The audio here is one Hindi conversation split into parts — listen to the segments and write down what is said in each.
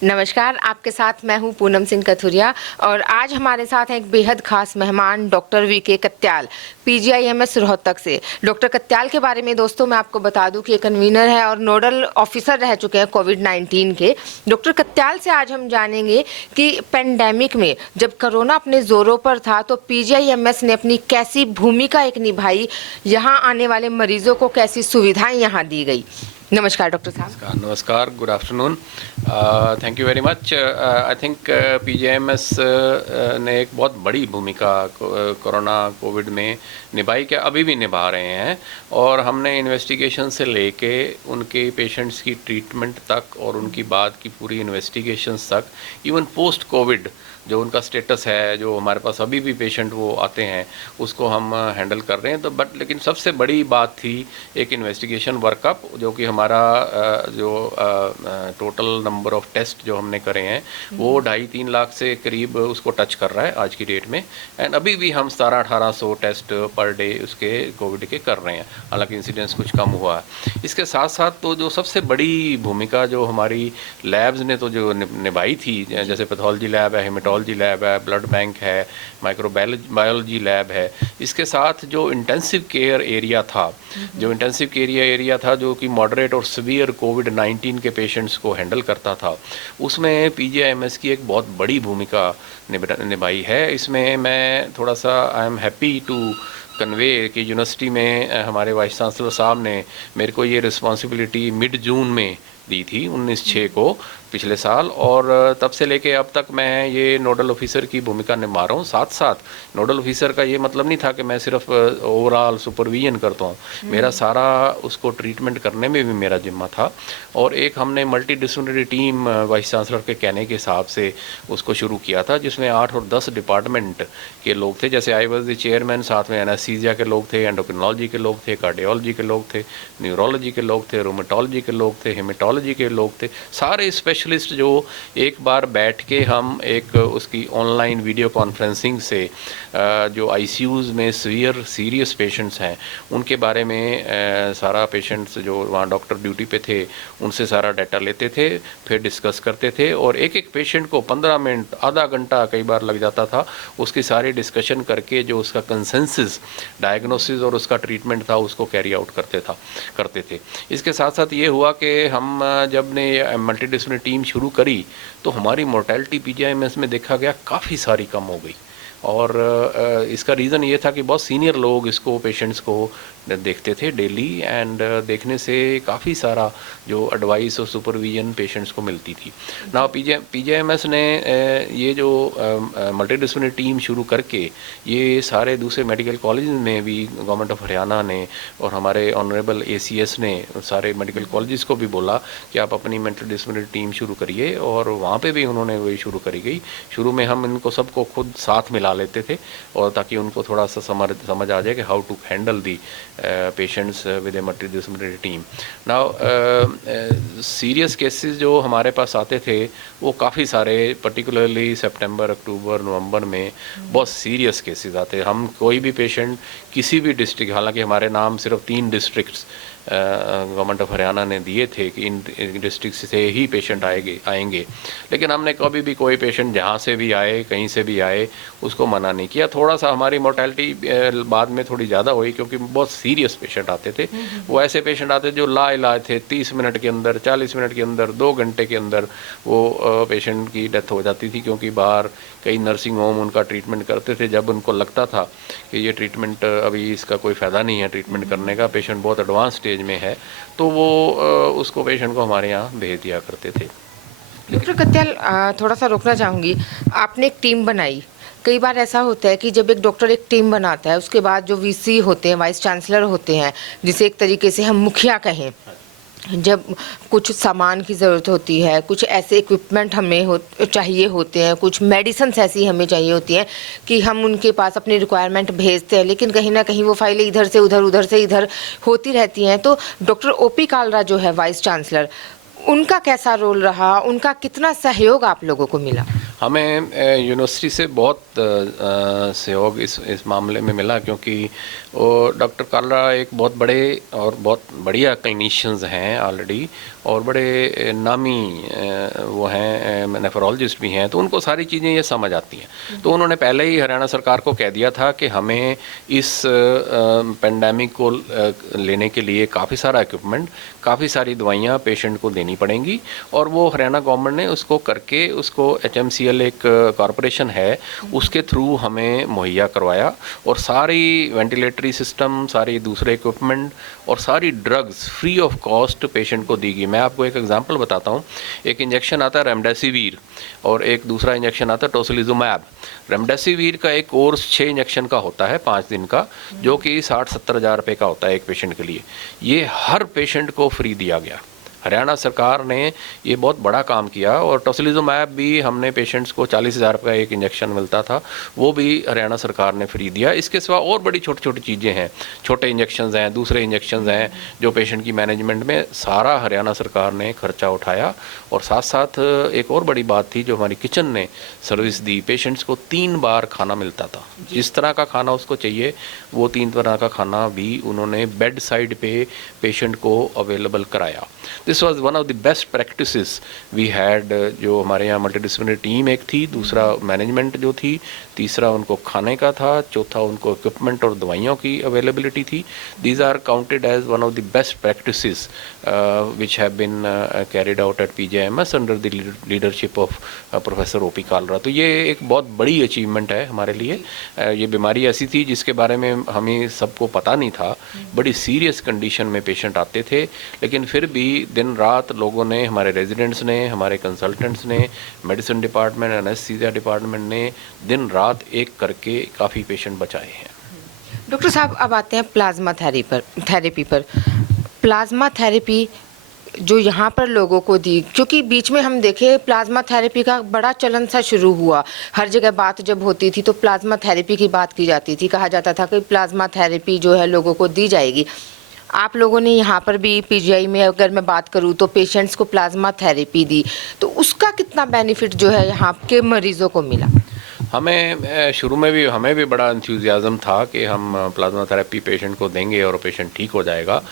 नमस्कार, आपके साथ मैं हूं पूनम सिंह कथुरिया और आज हमारे साथ हैं एक बेहद खास मेहमान doctor VK Katyal, PGIMS Rohtak से। डॉक्टर कत्याल के बारे में दोस्तों मैं आपको बता दूं कि ये कन्वीनर है और नोडल ऑफिसर रह चुके हैं कोविड-19 के। डॉक्टर कत्याल से आज हम जानेंगे कि पेंडेमिक में जब कोरोना अपने जोरों पर था तो पीजीआईएमएस ने अपनी कैसी भूमिका एक निभाई, यहाँ आने वाले मरीजों को कैसी सुविधाएं यहाँ दी गई। नमस्कार डॉक्टर साहब। नमस्कार, good afternoon, thank you very much. I think PGIMS ने एक बहुत बड़ी भूमिका कोरोना कोविड में निभाई, क्या अभी भी निभा रहे हैं। और हमने इन्वेस्टिगेशन से लेके उनके पेशेंट्स की ट्रीटमेंट तक और उनकी बाद की पूरी इन्वेस्टिगेशंस तक, इवन पोस्ट कोविड जो उनका स्टेटस है, जो हमारे पास अभी भी पेशेंट वो आते हैं, उसको हम हैंडल कर रहे हैं। तो लेकिन सबसे बड़ी बात थी एक इन्वेस्टिगेशन वर्कअप, जो कि हमारा जो टोटल नंबर ऑफ टेस्ट जो हमने करे हैं वो 2.5-3 लाख से करीब उसको टच कर रहा है आज की डेट में। एंड अभी भी हम 1700-1800 टेस्ट पर डे उसके कोविड के कर रहे हैं, हालांकि इंसिडेंस कुछ कम हुआ है। इसके साथ साथ तो जो सबसे बड़ी भूमिका जो हमारी लैब्स ने तो जो निभाई थी, जैसे पैथोलॉजी लैब है, हेमेटोलॉजी लैब है, ब्लड बैंक है, माइक्रोबायोलॉजी लैब है, इसके साथ जो इंटेंसिव केयर एरिया था, जो कि मॉडरेट और सीवियर कोविड-19 के पेशेंट्स को हैंडल करता था, उसमें पीजीआईएमएस की एक बहुत बड़ी भूमिका निभाई है। इसमें मैं थोड़ा सा I am happy to convey कि यूनिवर्सिटी में हमारे वाइस चांसलर साहब ने मेरे को ये रिस्पॉन्सिबिलिटी मिड जून में दी थी, 19/6 को पिछले साल, और तब से लेके अब तक मैं ये नोडल ऑफिसर की भूमिका निभा रहा हूँ। साथ साथ नोडल ऑफिसर का ये मतलब नहीं था कि मैं सिर्फ ओवरऑल सुपरविजन करता हूँ, मेरा सारा उसको ट्रीटमेंट करने में भी मेरा जिम्मा था। और एक हमने multi disciplinary team vice chancellor के कहने के हिसाब से उसको शुरू किया था, जिसमें 8 और 10 डिपार्टमेंट के लोग थे। जैसे आई वॉज द चेयरमैन, साथ में एनेस्थीसिया के लोग थे, एंडोक्रिनोलॉजी के लोग थे, कार्डियोलॉजी के लोग थे, न्यूरोलॉजी के लोग थे, रोमेटोलॉजी के लोग थे, हेमेटोलॉजी के लोग थे, सारे स्पेशलिस्ट जो एक बार बैठ के हम एक उसकी ऑनलाइन वीडियो कॉन्फ्रेंसिंग से जो आईसीयूज़ में सीरियस पेशेंट्स हैं उनके बारे में सारा पेशेंट्स जो वहाँ डॉक्टर ड्यूटी पे थे उनसे सारा डाटा लेते थे, फिर डिस्कस करते थे, और एक एक पेशेंट को 15 मिनट, आधा घंटा कई बार लग जाता था, उसकी सारी डिस्कशन करके जो उसका कंसेंसस डायग्नोसिस और उसका ट्रीटमेंट था उसको कैरी आउट करते थे। इसके साथ साथ ये हुआ कि हम जब ने मल्टीडिसिप्लिनरी टीम शुरू करी तो हमारी मोर्टेलिटी पीजीआईएमएस में देखा गया काफ़ी सारी कम हो गई। और इसका रीज़न ये था कि बहुत सीनियर लोग इसको पेशेंट्स को देखते थे डेली, एंड देखने से काफ़ी सारा जो एडवाइस और सुपरविजन पेशेंट्स को मिलती थी ना। पीजीआईएमएस ने ये जो मल्टीडिसिप्लिनरी टीम शुरू करके ये सारे दूसरे मेडिकल कॉलेज में भी, गवर्नमेंट ऑफ हरियाणा ने और हमारे ऑनरेबल एसीएस ने सारे मेडिकल कॉलेजेस को भी बोला कि आप अपनी मल्टीडिसिप्लिनरी टीम शुरू करिए, और वहाँ पे भी उन्होंने वही शुरू करी गई। शुरू में हम इनको सबको खुद साथ मिला लेते थे, और ताकि उनको थोड़ा सा समझ आ जाए कि how to handle the patients with a multidisciplinary team. Now serious cases जो हमारे पास आते थे वो काफ़ी सारे, पर्टिकुलरली सितंबर, अक्टूबर, नवंबर में बहुत सीरियस केसेस आते। हम कोई भी पेशेंट किसी भी डिस्ट्रिक्ट, हालांकि हमारे नाम सिर्फ 3 डिस्ट्रिक्ट्स गवर्नमेंट ऑफ हरियाणा ने दिए थे कि इन डिस्ट्रिक्ट से ही पेशेंट आएंगे, लेकिन हमने कभी भी कोई पेशेंट जहाँ से भी आए, कहीं से भी आए, उसको मना नहीं किया। थोड़ा सा हमारी मोर्टेलिटी बाद में थोड़ी ज़्यादा हुई क्योंकि बहुत सीरियस पेशेंट आते थे। वो ऐसे पेशेंट आते जो लाइलाज थे, 30 मिनट के अंदर, 40 मिनट के अंदर, 2 घंटे के अंदर वो पेशेंट की डेथ हो जाती थी, क्योंकि बाहर कई नर्सिंग होम उनका ट्रीटमेंट करते थे। जब उनको लगता था कि ये ट्रीटमेंट अभी इसका कोई फ़ायदा नहीं है ट्रीटमेंट करने का, पेशेंट बहुत एडवांस स्टेज में है, तो वो उसको पेशेंट को हमारे यहाँ भेज दिया करते थे। डॉक्टर कत्याल, थोड़ा सा रोकना चाहूँगी, आपने एक टीम बनाई। कई बार ऐसा होता है कि जब एक डॉक्टर एक टीम बनाता है उसके बाद जो वीसी होते हैं, वाइस चांसलर होते हैं, जिसे एक तरीके से हम मुखिया कहें, जब कुछ सामान की ज़रूरत होती है, कुछ ऐसे इक्विपमेंट हमें चाहिए होते हैं, कुछ मेडिसिन्स ऐसी हमें चाहिए होती हैं कि हम उनके पास अपनी रिक्वायरमेंट भेजते हैं, लेकिन कहीं ना कहीं वो फाइलें इधर से उधर, उधर से इधर होती रहती हैं। तो डॉक्टर ओपी कालरा जो है वाइस चांसलर, उनका कैसा रोल रहा, उनका कितना सहयोग आप लोगों को मिला? हमें यूनिवर्सिटी से बहुत सहयोग इस मामले में मिला, क्योंकि वो डॉक्टर कालरा एक बहुत बड़े और बहुत बढ़िया क्लिनिशियंस हैं ऑलरेडी, और बड़े नामी वो हैं नेफ्रोलॉजिस्ट भी हैं, तो उनको सारी चीज़ें ये समझ आती हैं। तो उन्होंने पहले ही हरियाणा सरकार को कह दिया था कि हमें इस पेंडेमिक को लेने के लिए काफ़ी सारा इक्विपमेंट, काफ़ी सारी दवाइयाँ पेशेंट को देनी पड़ेंगी, और वो हरियाणा गवर्नमेंट ने उसको करके उसको HMCL एक कॉरपोरेशन है उसके थ्रू हमें मुहैया करवाया, और सारी वेंटिलेटरी सिस्टम, सारी दूसरे इक्विपमेंट और सारी drugs free of cost patient को दी गई। मैं आपको एक एग्जांपल बताता हूँ। एक इंजेक्शन आता है रेमडेसिविर और एक दूसरा इंजेक्शन आता है टोसिलिजुमैब। रेमडेसिविर का एक कोर्स 6 इंजेक्शन का होता है 5 दिन का, जो कि 60-70 हज़ार रुपये का होता है एक पेशेंट के लिए। ये हर पेशेंट को फ्री दिया गया। हरियाणा सरकार ने ये बहुत बड़ा काम किया, और टोसिलिजुमैब भी हमने पेशेंट्स को 40,000 रुपये का एक इंजेक्शन मिलता था, वो भी हरियाणा सरकार ने फ्री दिया। इसके सिवा और बड़ी छोटी छोटी चीज़ें हैं, छोटे इंजेक्शंस हैं, दूसरे इंजेक्शंस हैं, जो पेशेंट की मैनेजमेंट में सारा हरियाणा सरकार ने खर्चा उठाया। और साथ साथ एक और बड़ी बात थी जो हमारी किचन ने सर्विस दी, पेशेंट्स को 3 बार खाना मिलता था। जिस तरह का खाना उसको चाहिए वो 3 तरह का खाना भी उन्होंने बेड साइड पे पेशेंट को अवेलेबल कराया। This was one of the best practices we had. जो हमारे यहाँ मल्टीडिसिप्लिनरी टीम एक थी, दूसरा मैनेजमेंट जो थी, तीसरा उनको खाने का था, चौथा उनको इक्विपमेंट और दवाइयों की अवेलेबिलिटी थी। These are counted as one of the best practices which have been carried out at PGIMS under the leadership of professor OP Kalra. तो ये एक बहुत बड़ी अचीवमेंट है हमारे लिए। ये बीमारी ऐसी थी जिसके बारे में हमें सबको पता नहीं था, बड़ी सीरियस कंडीशन में पेशेंट आते थे, लेकिन फिर भी दिन रात लोगों ने, हमारे रेजिडेंट्स ने, हमारे कंसल्टेंट्स ने, मेडिसिन डिपार्टमेंट, एनेस्थीसिया डिपार्टमेंट ने दिन रात एक करके काफ़ी पेशेंट बचाए हैं। डॉक्टर साहब, अब आते हैं प्लाज्मा थेरेपी पर। प्लाज्मा थेरेपी जो यहाँ पर लोगों को दी, क्योंकि बीच में हम देखें प्लाज्मा थेरेपी का बड़ा चलन सा शुरू हुआ। हर जगह बात जब होती थी तो प्लाज्मा थेरेपी की बात की जाती थी, कहा जाता था कि प्लाज्मा थेरेपी जो है लोगों को दी जाएगी। आप लोगों ने यहाँ पर भी PGI में अगर मैं बात करूँ तो पेशेंट्स को प्लाज्मा थेरेपी दी, तो उसका कितना बेनिफिट जो है यहाँ के मरीजों को मिला? हमें शुरू में भी हमें भी बड़ा एंथुसियाज्म था कि हम प्लाज्मा थेरेपी पेशेंट को देंगे और पेशेंट ठीक हो जाएगा,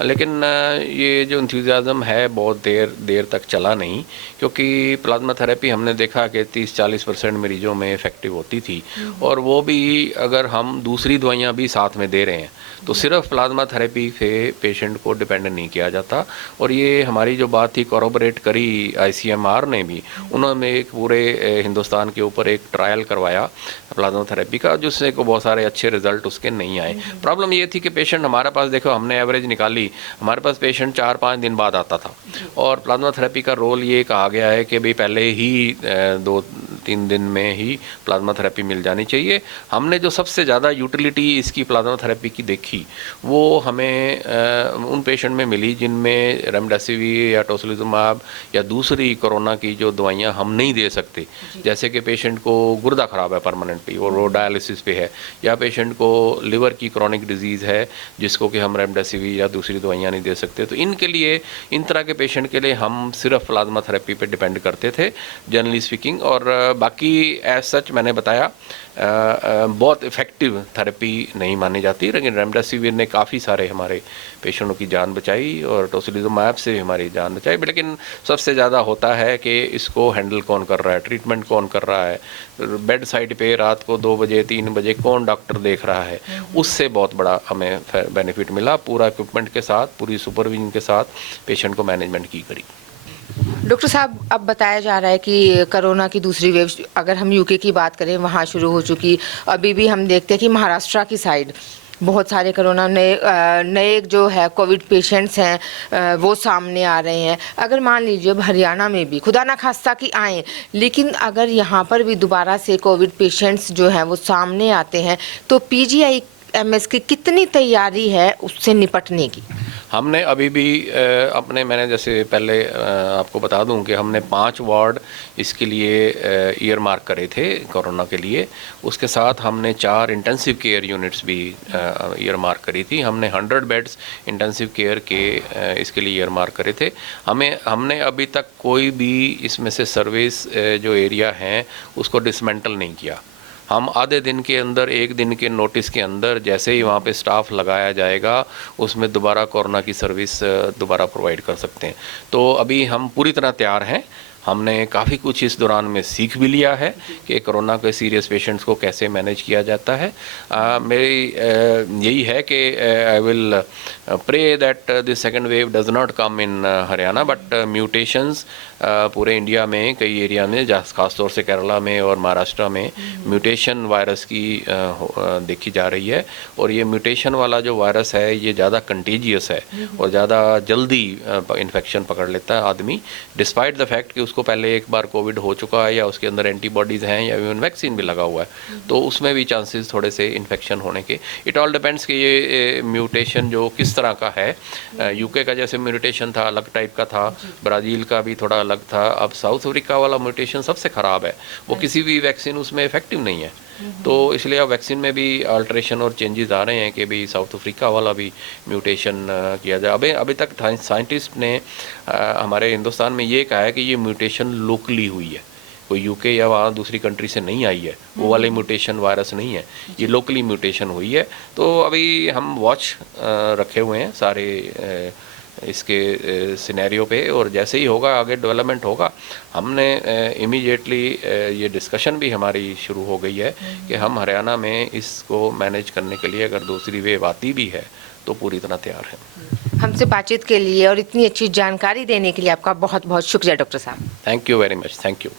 लेकिन ये जो एंथुसियाज्म है बहुत देर तक चला नहीं, क्योंकि प्लाज्मा थेरेपी हमने देखा कि 30-40% मरीजों में इफ़ेक्टिव होती थी, और वो भी अगर हम दूसरी दवाइयाँ भी साथ में दे रहे हैं तो सिर्फ प्लाज्मा थेरेपी से पेशेंट को डिपेंड नहीं किया जाता। और ये हमारी जो बात थी कॉरोबोरेट करी ICMR ने भी, उन्होंने एक पूरे हिंदुस्तान के ऊपर एक ट्रायल करवाया प्लाज्मा थेरेपी का, जिससे को बहुत सारे अच्छे रिजल्ट उसके नहीं आए। प्रॉब्लम ये थी कि पेशेंट हमारे पास, देखो हमने एवरेज निकाली, हमारे पास पेशेंट 4-5 दिन बाद आता था, और प्लाज्मा थेरेपी का रोल ये कहा गया है कि भाई पहले ही 2-3 दिन में ही प्लाज्मा थेरेपी मिल जानी चाहिए। हमने जो सबसे ज़्यादा यूटिलिटी इसकी प्लाज्मा थेरेपी की देखी वो हमें उन पेशेंट में मिली जिनमें रेमडेसिविर या टोसिलिजुमैब या दूसरी कोरोना की जो दवाइयाँ हम नहीं दे सकते, जैसे कि पेशेंट को गुर्दा ख़राब है परमानेंटली और वो डायलिसिस पे है, या पेशेंट को लिवर की क्रॉनिक डिजीज़ है जिसको कि हम रेमडेसिविर या दूसरी दवाइयाँ नहीं दे सकते। तो इनके लिए, इन तरह के पेशेंट के लिए हम सिर्फ प्लाज्मा थेरेपी पे डिपेंड करते थे जनरली स्पीकिंग। और बाकी एज सच मैंने बताया बहुत इफ़ेक्टिव थेरेपी नहीं मानी जाती, लेकिन रेमडेसिविर ने काफ़ी सारे हमारे पेशेंटों की जान बचाई और टोसिलिजुमैब से भी हमारी जान बचाई। लेकिन सबसे ज़्यादा होता है कि इसको हैंडल कौन कर रहा है, ट्रीटमेंट कौन कर रहा है, बेड साइड पे रात को 2 बजे 3 बजे कौन डॉक्टर देख रहा है, उससे बहुत बड़ा हमें बेनिफिट मिला। पूरा इक्विपमेंट के साथ, पूरी सुपरविजन के साथ पेशेंट को मैनेजमेंट की करी। डॉक्टर साहब, अब बताया जा रहा है कि कोरोना की दूसरी वेव, अगर हम UK की बात करें, वहाँ शुरू हो चुकी। अभी भी हम देखते हैं कि महाराष्ट्र की साइड बहुत सारे कोरोना नए जो है कोविड पेशेंट्स हैं वो सामने आ रहे हैं। अगर मान लीजिए अब हरियाणा में भी खुदा ना खास्ता कि आए, लेकिन अगर यहाँ पर भी दोबारा से कोविड पेशेंट्स जो हैं वो सामने आते हैं, तो PGIMS की कितनी तैयारी है उससे निपटने की? हमने अभी भी मैंने जैसे पहले आपको बता दूं कि हमने 5 वार्ड इसके लिए ईयर मार्क करे थे कोरोना के लिए। उसके साथ हमने 4 इंटेंसिव केयर यूनिट्स भी ईयर मार्क करी थी। हमने 100 बेड्स इंटेंसिव केयर के इसके लिए ईयर मार्क करे थे। हमने अभी तक कोई भी इसमें से सर्विस जो एरिया हैं उसको डिसमेंटल नहीं किया। हम आधे दिन के अंदर, एक दिन के नोटिस के अंदर जैसे ही वहाँ पे स्टाफ लगाया जाएगा, उसमें दोबारा कोरोना की सर्विस दोबारा प्रोवाइड कर सकते हैं। तो अभी हम पूरी तरह तैयार हैं। हमने काफ़ी कुछ इस दौरान में सीख भी लिया है कि कोरोना के सीरियस पेशेंट्स को कैसे मैनेज किया जाता है। मेरी यही है कि I will pray that this second wave does not come in Haryana, but mutations पूरे इंडिया में कई एरिया में, खासतौर से केरला में और महाराष्ट्र में म्यूटेशन वायरस की देखी जा रही है। और ये म्यूटेशन वाला जो वायरस है ये ज़्यादा कंटेजियस है और ज़्यादा जल्दी इन्फेक्शन पकड़ लेता है आदमी, डिस्पाइट द फैक्ट कि उसको पहले एक बार कोविड हो चुका है या उसके अंदर एंटीबॉडीज़ हैं या इवन वैक्सीन भी लगा हुआ है, तो उसमें भी चांसेस थोड़े से इन्फेक्शन होने के। इट ऑल डिपेंड्स कि ये म्यूटेशन जो किस तरह का है। यूके का जैसे म्यूटेशन था अलग टाइप का था, ब्राज़ील का भी थोड़ा अलग था, अब साउथ अफ्रीका वाला म्यूटेशन सबसे ख़राब है, वो किसी भी वैक्सीन उसमें इफेक्टिव नहीं है। तो इसलिए अब वैक्सीन में भी अल्ट्रेशन और चेंजेस आ रहे हैं कि भाई साउथ अफ्रीका वाला भी म्यूटेशन किया जाए। अभी तक साइंटिस्ट ने हमारे हिंदुस्तान में ये कहा है कि ये म्यूटेशन लोकली हुई है, कोई यूके या वहाँ दूसरी कंट्री से नहीं आई है, वो वाले म्यूटेशन वायरस नहीं है, ये लोकली म्यूटेशन हुई है। तो अभी हम वॉच रखे हुए हैं सारे इसके सिनेरियो पे, और जैसे ही होगा आगे डेवलपमेंट होगा, हमने इमीडिएटली ये डिस्कशन भी हमारी शुरू हो गई है कि हम हरियाणा में इसको मैनेज करने के लिए अगर दूसरी वेव आती भी है तो पूरी तरह तैयार है। हमसे बातचीत के लिए और इतनी अच्छी जानकारी देने के लिए आपका बहुत बहुत शुक्रिया डॉक्टर साहब। Thank you very much. Thank you.